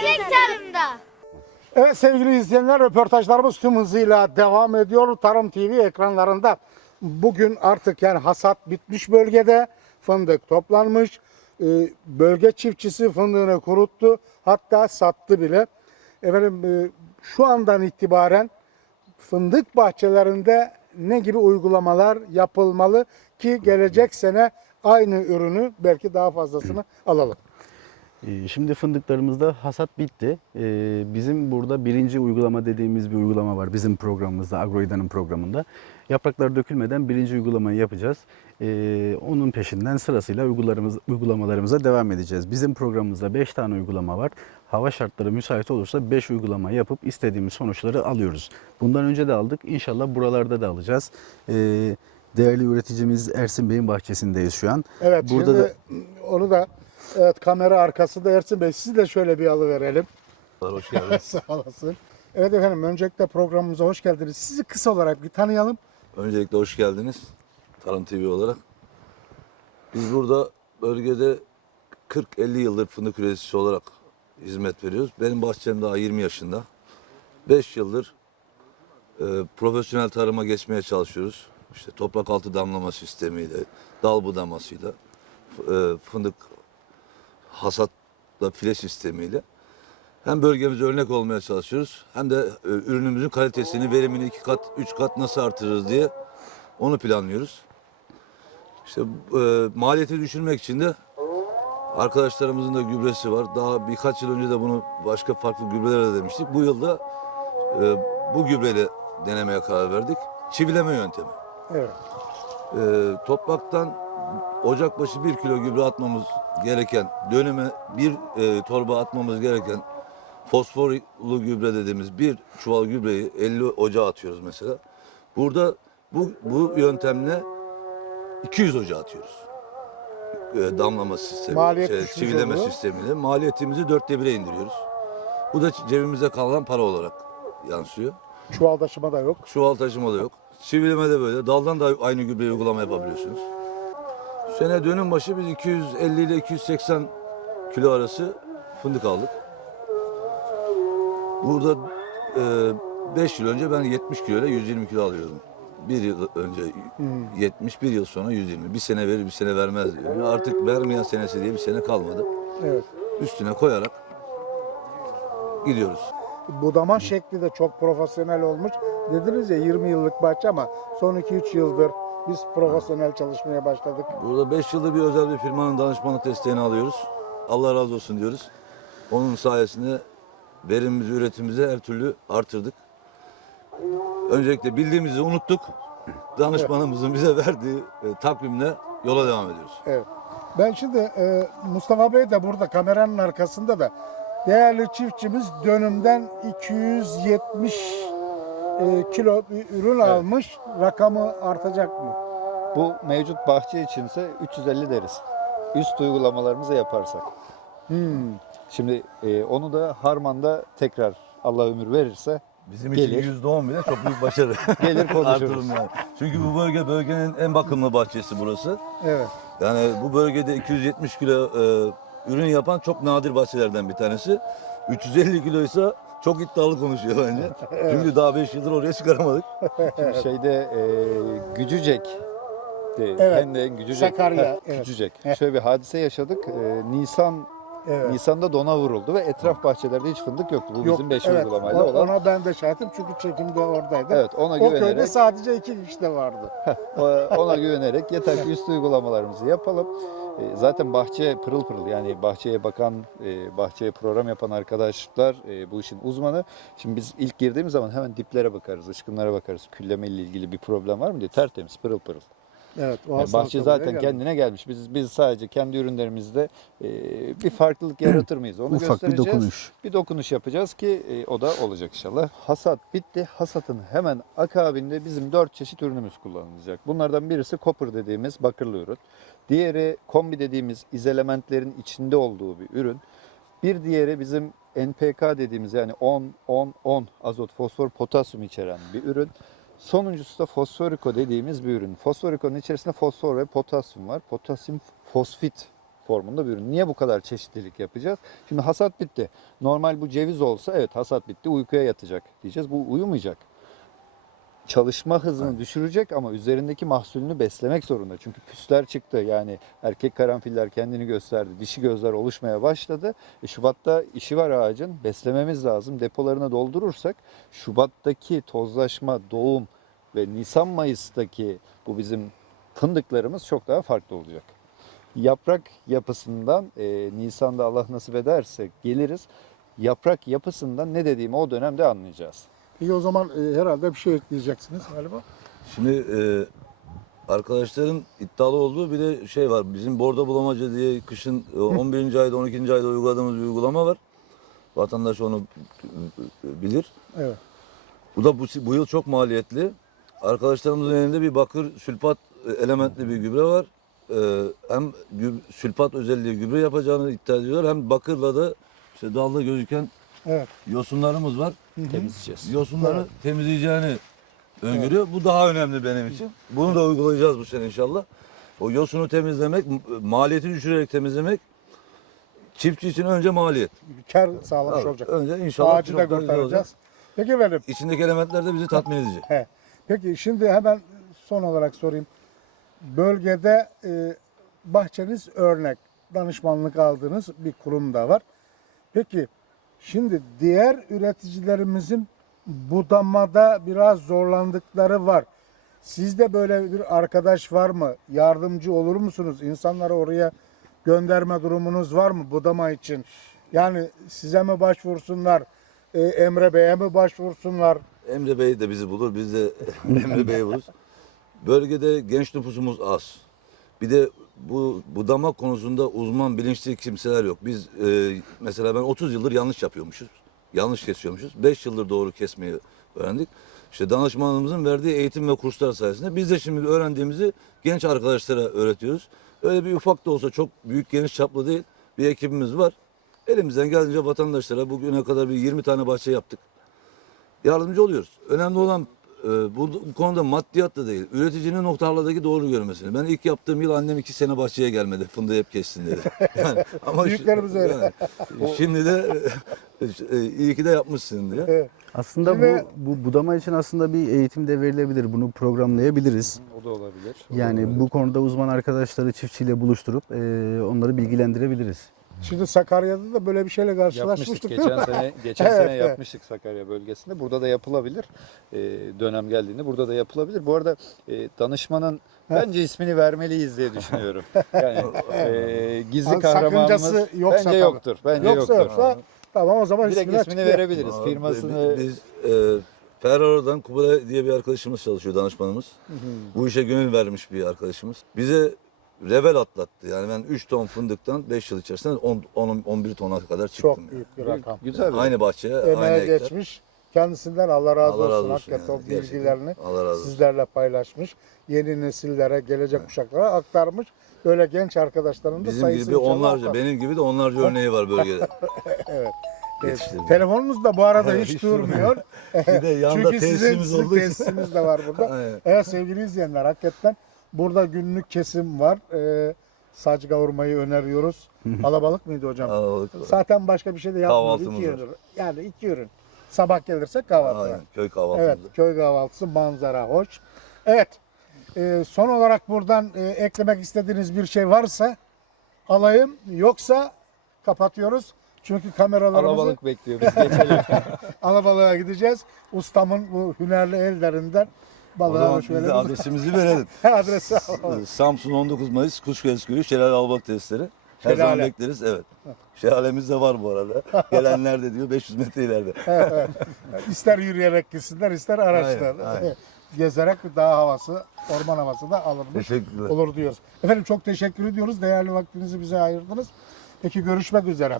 Gelecek tarımda. Evet sevgili izleyenler röportajlarımız tüm hızıyla devam ediyor. Tarım TV ekranlarında bugün artık yani hasat bitmiş bölgede fındık toplanmış. Ee, Bölge çiftçisi fındığını kuruttu hatta sattı bile. Efendim e, şu andan itibaren fındık bahçelerinde ne gibi uygulamalar yapılmalı ki gelecek sene aynı ürünü belki daha fazlasını alalım. Ee, Şimdi fındıklarımızda hasat bitti. Ee, Bizim burada birinci uygulama dediğimiz bir uygulama var. Bizim programımızda, Agroida'nın programında. Yapraklar dökülmeden birinci uygulamayı yapacağız. Ee, Onun peşinden sırasıyla uygulamalarımıza devam edeceğiz. Bizim programımızda 5 tane uygulama var. Hava şartları müsait olursa 5 uygulama yapıp istediğimiz sonuçları alıyoruz. Bundan önce de aldık. İnşallah buralarda da alacağız. Değerli üreticimiz Ersin Bey'in bahçesindeyiz şu an. Evet Burada şimdi da onu da evet kamera arkasında Ersin Bey sizi de şöyle bir alıverelim. Hoş geldiniz. Sağ olasın. Evet efendim öncelikle programımıza hoş geldiniz. Sizi kısa olarak bir tanıyalım. Öncelikle hoş geldiniz. Tarım TV olarak. Biz burada bölgede 40-50 yıldır fındık üreticisi olarak hizmet veriyoruz. Benim bahçem daha 20 yaşında. 5 yıldır e, profesyonel tarıma geçmeye çalışıyoruz. İşte toprak altı damlama sistemiyle, dal budamasıyla, e, fındık hasatla file sistemiyle hem bölgemize örnek olmaya çalışıyoruz hem de e, ürünümüzün kalitesini, verimini iki kat, üç kat nasıl artırırız diye onu planlıyoruz. İşte e, maliyeti düşürmek için de arkadaşlarımızın da gübresi var. Daha birkaç yıl önce de bunu başka farklı gübrelerle demiştik. Bu yılda e, bu gübreli denemeye karar verdik. Çivileme yöntemi. Evet. E, topraktan ocak başı bir kilo gübre atmamız gereken, döneme bir e, torba atmamız gereken fosforlu gübre dediğimiz bir çuval gübreyi 50 ocağa atıyoruz mesela. Burada bu, bu yöntemle 200 ocağa atıyoruz. E, damlama sistemi, Maliyet şey, çivileme oluyor. sistemiyle maliyetimizi dörtte bire indiriyoruz. Bu da cebimize kalan para olarak yansıyor. Çuval taşıma da yok. Çuval taşıma da yok. Çivileme de böyle. Daldan da aynı gübreyi uygulama yapabiliyorsunuz. Sene dönüm başı biz 250 ile 280 kilo arası fındık aldık. Burada 5 yıl önce ben 70 kilo ile 120 kilo alıyordum. Bir yıl önce 70, bir yıl sonra 120. Bir sene verir, bir sene vermez diyor. Artık vermeyen senesi diye bir sene kalmadı. Evet. Üstüne koyarak gidiyoruz. Budama şekli de çok profesyonel olmuş. Dediniz ya 20 yıllık bahçe ama son 2-3 yıldır biz profesyonel çalışmaya başladık. Burada 5 yıldır bir özel bir firmanın danışmanlık desteğini alıyoruz. Allah razı olsun diyoruz. Onun sayesinde verimimizi, üretimimizi her türlü artırdık. Öncelikle bildiğimizi unuttuk. Danışmanımızın bize verdiği e, takvimle yola devam ediyoruz. Evet. Ben şimdi e, Mustafa Bey de burada kameranın arkasında da değerli çiftçimiz dönümden 270 e, kilo bir ürün almış. Rakamı artacak mı? Bu mevcut bahçe içinse 350 deriz. Üst uygulamalarımızı yaparsak. Hmm. Şimdi e, onu da Harman'da tekrar Allah ömür verirse Bizim Gelir. için %10 bile çok büyük başarı. gelir konuşuruz. Yani. Çünkü bu bölge bölgenin en bakımlı bahçesi burası. Evet. Yani bu bölgede 270 kilo e, ürün yapan çok nadir bahçelerden bir tanesi. 350 kiloysa çok iddialı konuşuyor bence. Çünkü daha 5 yıldır oraya çıkaramadık. Şimdi şeyde e, Gücücek de, Evet. Hendek'in Gücücek. Sakarya, Heh, evet. Gücücek. Şöyle bir hadise yaşadık. E, Nisan Evet. Nisan'da dona vuruldu ve etraf bahçelerde hiç fındık yoktu. Bu bizim 5 evet, uygulamayla o- olan. Ona ben de şahitim çünkü çekimde oradaydım. Evet ona o köyde güvenerek sadece iki kişi de vardı. Ona güvenerek yeter ki üst uygulamalarımızı yapalım. E, Zaten bahçe pırıl pırıl yani bahçeye bakan, e, bahçeye program yapan arkadaşlar e, bu işin uzmanı. Şimdi biz ilk girdiğimiz zaman hemen diplere bakarız, ışkınlara bakarız. Külleme ile ilgili bir problem var mı diye tertemiz pırıl pırıl. Evet. O Yani bahçe zaten geldi. kendine gelmiş. Biz biz sadece kendi ürünlerimizde e, bir farklılık yaratır mıyız onu ufak bir göstereceğiz. dokunuş. Bir dokunuş yapacağız ki e, o da olacak inşallah. Hasat bitti. Hasatın hemen akabinde bizim dört çeşit ürünümüz kullanılacak. Bunlardan birisi copper dediğimiz bakırlı ürün. Diğeri kombi dediğimiz izelementlerin içinde olduğu bir ürün. Bir diğeri bizim NPK dediğimiz yani 10 10 10 azot, fosfor, potasyum içeren bir ürün. Sonuncusu da fosforiko dediğimiz bir ürün. Fosforikonun içerisinde fosfor ve potasyum var. Potasyum fosfit formunda bir ürün. Niye bu kadar çeşitlilik yapacağız? Şimdi hasat bitti. Normal bu ceviz olsa evet hasat bitti uykuya yatacak diyeceğiz. Bu uyumayacak. Çalışma hızını düşürecek ama üzerindeki mahsulünü beslemek zorunda. Çünkü püsler çıktı. Yani erkek karanfiller kendini gösterdi. Dişi gözler oluşmaya başladı. E, Şubat'ta işi var ağacın. Beslememiz lazım. Depolarını doldurursak Şubat'taki tozlaşma, doğum ve Nisan Mayıs'taki bu bizim fındıklarımız çok daha farklı olacak. Yaprak yapısından e, Nisan'da Allah nasip ederse geliriz. Yaprak yapısından ne dediğimi o dönemde anlayacağız. İyi o zaman e, herhalde bir şey ekleyeceksiniz galiba. Şimdi e, arkadaşların iddialı olduğu bir de şey var. Bizim borda bulamaca diye kışın e, 11. ayda 12. ayda uyguladığımız bir uygulama var. Vatandaş onu e, bilir. Evet. Bu da bu, bu yıl çok maliyetli. Arkadaşlarımızın elinde bir bakır sülfat e, elementli bir gübre var. Ee, hem sülfat özelliği gübre yapacağını iddia ediyor hem bakırla da işte dalda gözüken Evet. yosunlarımız var. Temizleyeceğiz. Yosunları temizleyeceğini öngörüyor. Bu daha önemli benim için. Bunu da uygulayacağız bu sene inşallah. O yosunu temizlemek, m- maliyeti düşürerek temizlemek çiftçi için önce maliyet. Kar sağlamış Tabii, olacak. Önce inşallah Ağacı da çok daha güzel olacak. kurtaracağız. Peki efendim. İçindeki elementler de bizi tatmin edici. He. Peki şimdi hemen son olarak sorayım. Bölgede e, bahçeniz örnek. Danışmanlık aldığınız bir kurum da var. Peki şimdi diğer üreticilerimizin budamada biraz zorlandıkları var. Sizde böyle bir arkadaş var mı? Yardımcı olur musunuz? İnsanları oraya gönderme durumunuz var mı budama için? Yani size mi başvursunlar? e, Emre Bey'e mi başvursunlar? Emre Bey de bizi bulur, biz de Emre Bey'i buluruz. Bölgede genç nüfusumuz az. Bir de bu budama konusunda uzman bilinçli kimseler yok. Biz e, mesela ben 30 yıldır yanlış yapıyormuşuz. Yanlış kesiyormuşuz. 5 yıldır doğru kesmeyi öğrendik. İşte danışmanımızın verdiği eğitim ve kurslar sayesinde biz de şimdi öğrendiğimizi genç arkadaşlara öğretiyoruz. Öyle bir ufak da olsa çok büyük geniş çaplı değil bir ekibimiz var. Elimizden geldiğince vatandaşlara bugüne kadar bir 20 tane bahçe yaptık yardımcı oluyoruz. Önemli olan e, bu, bu konuda maddiyat da değil. Üreticinin o tarladaki doğru görmesini. Ben ilk yaptığım yıl annem iki sene bahçeye gelmedi. Fındığı hep kessin dedi. Yani, ama Büyüklerimiz öyle. yani, şimdi de e, iyi ki de yapmışsın diye. Evet. Aslında Şimdi- bu, bu budama için aslında bir eğitim de verilebilir. Bunu programlayabiliriz. O da olabilir. Yani bu konuda uzman arkadaşları çiftçiyle buluşturup e, onları bilgilendirebiliriz. Şimdi Sakarya'da da böyle bir şeyle karşılaşmıştık değil mi? Geçen sene geçen Evet, sene evet. yapmıştık Sakarya bölgesinde. Burada da yapılabilir. Ee, dönem geldiğinde burada da yapılabilir. Bu arada e, danışmanın bence ismini vermeliyiz diye düşünüyorum. Yani e, gizli kahramanımız sakıncası yoksa bence tabii. yoktur. Bence Yoksa yoktur. yoksa tamam o zaman Direkt ismini ismini açıklayalım. verebiliriz. Aa, Firmasını Biz e, Ferraro'dan Kubilay diye bir arkadaşımız çalışıyor danışmanımız. Bu işe gönül vermiş bir arkadaşımız. Bize revel atlattı. Yani ben 3 ton fındıktan 5 yıl içerisinde 10, 10 11 tona kadar çıktım. Çok yani. büyük bir rakam. güzel bir Aynı bahçeye, aynı Emeğe hektar. geçmiş. Kendisinden Allah razı Allah razı olsun. olsun Hakikaten yani, o bilgilerini Allah razı olsun. sizlerle paylaşmış. Yeni nesillere, gelecek kuşaklara aktarmış. Böyle genç arkadaşların da Bizim sayısı gibi onlarca, artar. benim gibi de onlarca örneği var bölgede. Evet. Yetiştirdim. Telefonumuz da bu arada hiç, Hiç durmuyor. Bir de yanda Çünkü sizin, tesisimiz sizin olduğu için. tesisiniz de var burada. Aynen. Evet sevgili izleyenler hakikaten burada günlük kesim var. Ee, saç kavurmayı öneriyoruz. Alabalık mıydı hocam? Alabalık. Zaten başka bir şey de yapmıyoruz. Kahvaltımız İki var. ürün. Yani iki ürün. Sabah gelirse kahvaltı. Aynen, köy kahvaltımızda. Evet köy kahvaltısı manzara hoş. Evet e, son olarak buradan e, eklemek istediğiniz bir şey varsa alayım. Yoksa kapatıyoruz. Çünkü kameralarımızı alabalık bekliyoruz. Geçelim. alabalığa gideceğiz. Ustamın bu hünerli ellerinden O balığa zaman hoş biz de verelim. adresimizi verelim. Adresi alalım. Samsun 19 Mayıs Kuşkuyası Köyü Şelale Albalık Tesisleri. Her Şelale. zaman bekleriz. Evet. Şelalemiz de var bu arada. Gelenler de diyor 500 metre ileride. İster yürüyerek gitsinler ister. Aynen, aynen. Gezerek dağ havası, orman havası da alınmış Teşekkürler. olur diyoruz. Efendim çok teşekkür ediyoruz. Değerli vaktinizi bize ayırdınız. Peki görüşmek üzere.